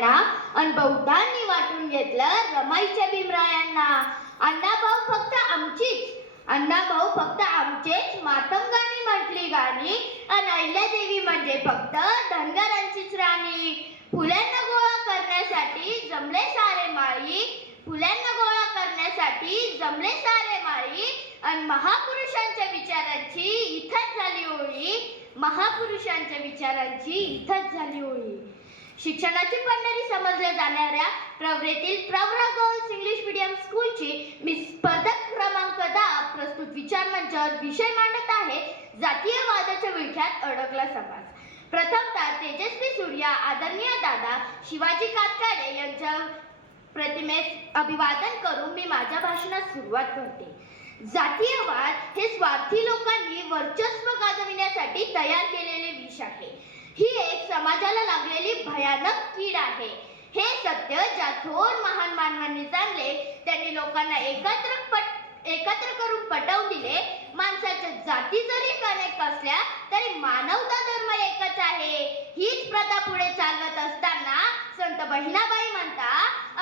यांना आणि बौद्धांनी वाटून घेतलं रमाईच्या भीमरायांना. अण्णा भाऊ फक्त आमचीच. अण्णा भाऊ फक्त आमचेच. मातंगानी म्हटली गाणी आणि अहिल्यादेवी म्हणजे फक्त धनगरांचीच राणी. फुल्यांना गोळा करण्यासाठी जमले सारे माळी. फुल्यांना गोळा करण्यासाठी जमले सारे माळी. आणि महापुरुषांच्या विचारांची इथंच झाली होळी महापुरुषांच्या विचारांची इथंच झाली होळी शिक्षणाची पंढरी समजल्या जाणाऱ्या प्रवरेतील प्रवरा गर्ल्स इंग्लिश मीडियम स्कूलची मी स्पर्धक क्रमांक दहा प्रस्तुत विचार मंचावर विषय मांडत आहे. जातीयवादाच्या विळख्यात अडकला समाज. प्रथमतः तेजस्वी सूर्या आदरणीय दादा शिवाजी कातकाडे यांच्या प्रतिमेस अभिवादन करून मी माझ्या भाषणास सुरुवात करते. जातीयवाद हे स्वार्थी लोकांनी वर्चस्व गाजविण्यासाठी तयार केलेले विष आहे. ही एक समाजाला लागलेली भयानक कीड आहे. हे सत्य ज्या थोर महान मानवांनी जाणले त्यांनी लोकांना एकत्र पट एकत्र करून पटवून दिले. माणसाच्या जाती जरी अनेक असल्या तरी मानवता धर्म एकच आहे. हीच प्रथा पुढे चालवत असताना संत बहिणाबाई म्हणता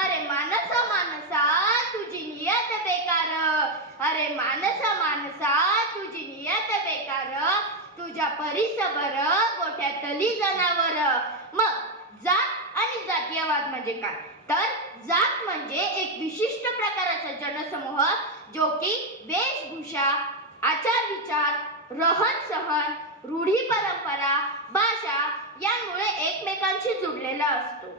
अरे मानसा मानसा तुझी नियत बेकार. अरे मानसा मानसा तुझ्या परिसभर गोठ्यातली जनावर. मग जात आणि जातीयवाद म्हणजे काय? तर जात म्हणजे एक विशिष्ट प्रकारचा जनसमूह जो की वेशभूषा आचार विचार रहन सहन रूढी परंपरा भाषा यामुळे एकमेकांशी जुडलेला असतो.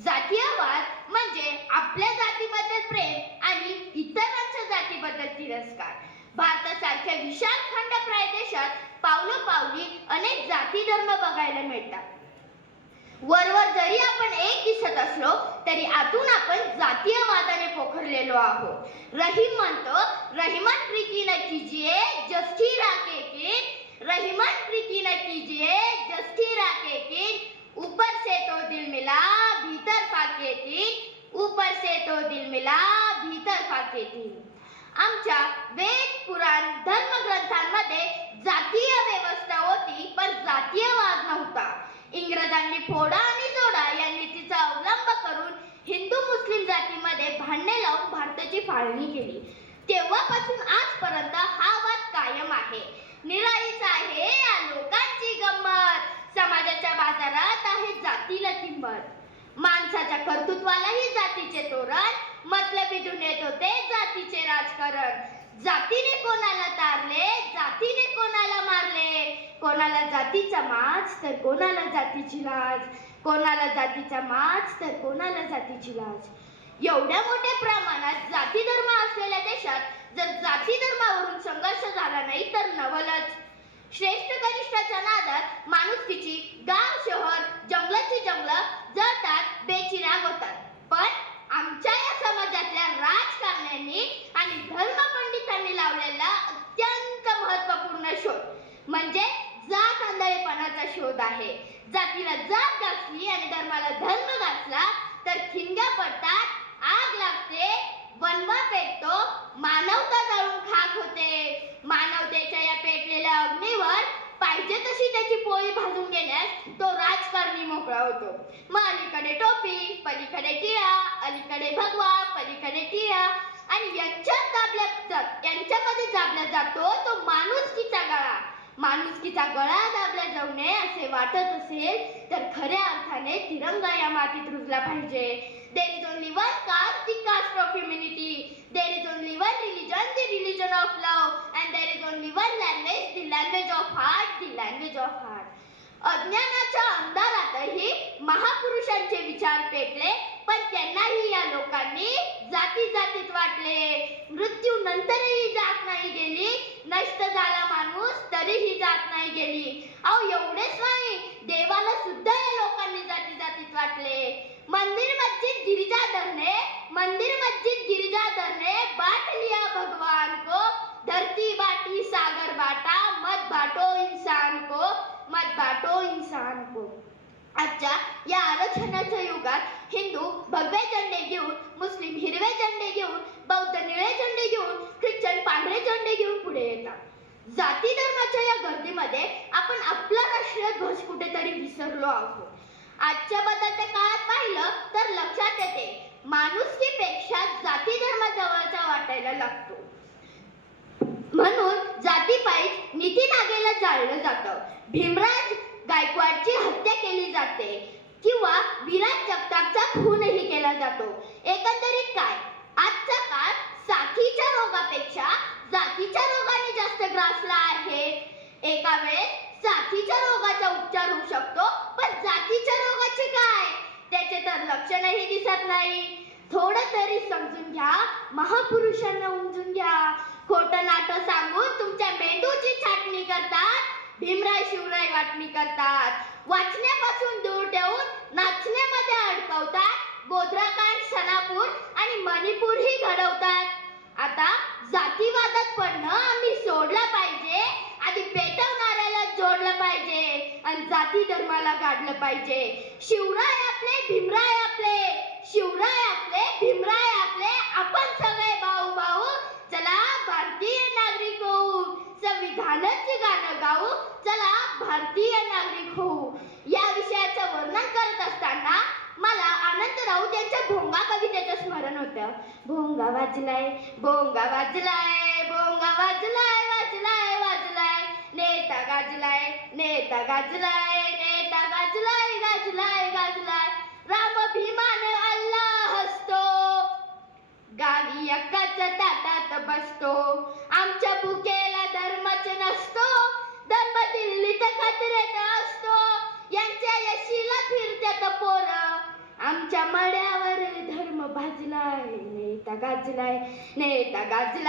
जातीयवाद म्हणजे आपल्या जातीबद्दल प्रेम आणि इतरांच्या जातीबद्दल तिरस्कार. भारतासारख्या विशाल खंडप्राय देशात पावलोपावली अनेक जाती धर्म बघायला मिळतात. वरवर जरी आपण एक दिसत असलो तरी आतून आपण जातीयवादाने पोखरलेलो आहोत. रहीम म्हणतो रहिमन प्रीती न कीजिए जस्ती राखे की रहिमन प्रीती न कीजिए जस्ती राखे की ऊपर से तो दिल मिला भीतर फाके तीन ऊपर से तो दिल मिला भीतर फाके तीन आमच्या वेद पुराण धर्मग्रंथांमध्ये जातीय व्यवस्था होती पण जातीयवाद नव्हता इंग्रजांनी फोडा आणि जोडा यांनी तिचा अवलंब करून हिंदू मुस्लिम जातीमध्ये भांडणे लावून भारताची फाळणी केली. तेव्हापासून आजपर्यंत हा वाद कायम आहे. निराळीच आहे या लोकांची गंमत. समाजाच्या बाजारात आहे जातीला किंमत माणसाच्या कर्तृत्वालाही जाती तोरण मतलबी येत होते जातीचे जातीने कोणाला तारले जातीने कोणाला मारले. कोणाला जातीचा माज तर कोणाला जातीची लाज कोणाला जातीचा माज तर कोणाला जातीची लाज एवढ्या मोठ्या प्रमाणात जाती धर्म असलेल्या देशात जर जाती धर्मावरून संघर्ष झाला नाही तर नवलच. श्रेष्ठ कनिष्ठाच्या नादात माणुसकीची गाव धर्माचा शोध आहे. जातीला जात घासली आणि धर्माला धर्म घासला तर खिंग्या पडतात आग लागते वनवा पेटतो मानवता जळून खाक होते. मानवतेच्या या पेटलेल्या अग्नीवर पाहिजे तशी त्याची पोळी भाजून घेण्यास तो राजकारणी मोकळा होतो. मग अलीकडे टोपी पलीकडे टिळा अलीकडे भगवा पलीकडे टिळा आणि यांच्यात दाबल्या यांच्यामध्ये दाबला जातो तो माणूस तिचा गळा. माणुसकीचा गळा दाबला जाऊ नये असे वाटत असेल तर खऱ्या अर्थाने तिरंगा या मातीत रुजला पाहिजे. There is only one caste the caste of humanity there is only one religion the religion of love and there is only one language the language of heart the language of heart अज्ञानाच्या अंधारातही महापुरुषांचे विचार पेटले पण त्यांनाही जाती जातीत वाटले. मृत्यू नंतरही जात नाही गेली. नष्ट झाला माणूस तरीही जात नाही गेली. अहो एवढेच नाही. देवाला सुद्धा या लोकांनी जाती जातीत वाटले. मंदिर मस्जिद गिरिजा ने मंदिर मस्जिद गिरिजा ने बाट लिया भगवान को. धरती बाटी सागर बाटा मत बाटो इंसान को मत बाटो इंसान को. झेंडे घेऊन ख्रिश्चन पांढरे झेंडे घेऊन पुढे येतात. जाती धर्माच्या या गर्दीमध्ये आपण आपला राष्ट्रीय ध्वज कुठेतरी विसरलो आहोत. आजच्या बदलत्या काळात पाहिलं तर माणुसकीपेक्षा जाती धर्म जवळचा वाटायला लागतो. म्हणून जातीपायी निती नागेला जाळलं जातं. भीमराज गायकवाडची हत्या केली जाते किंवा विराज जगतापचा खूनही केला जातो. एकंदरीत काय? महापुरुषांना उमजून घ्या. खोटं नाटं सांगून तुमच्या मेंदूची छाटणी करतात. भीमराय शिवराय वाटणी करतात. वाचण्यापासून दूर ठेवून नाचण्यामध्ये अडकवतात. गोधराकांड सनापूर आणि मणिपूरही घडवतात. आता जातीवादात पडणं आम्ही सोडलं पाहिजे. आधी पेटवणाऱ्याला जोडलं पाहिजे आणि जाती धर्माला काढलं पाहिजे. शिवराय आपले भीमराय आपले. शिवराय आपले विषयाचं वर्णन करत असताना मला आनंद राऊत यांच्या भोंगा कवितेचं स्मरण होतं. भोंगा वाजलाय भोंगा वाजलाय भोंगा वाजलाय वाजलाय वाजलाय. नेता गाजलाय नेता गाजलाय नेता गाजलाय गाजलाय गाजलाय. राम भीमान अल्ला हसतो. गावी एकाच ताटात बसतो. आमच्या बुके धर्मच नसतो धर्म दिल्लीत खात्रेत असतो यांच्या यशीला फिरत्यात पोर आमच्या मड्यावर धर्म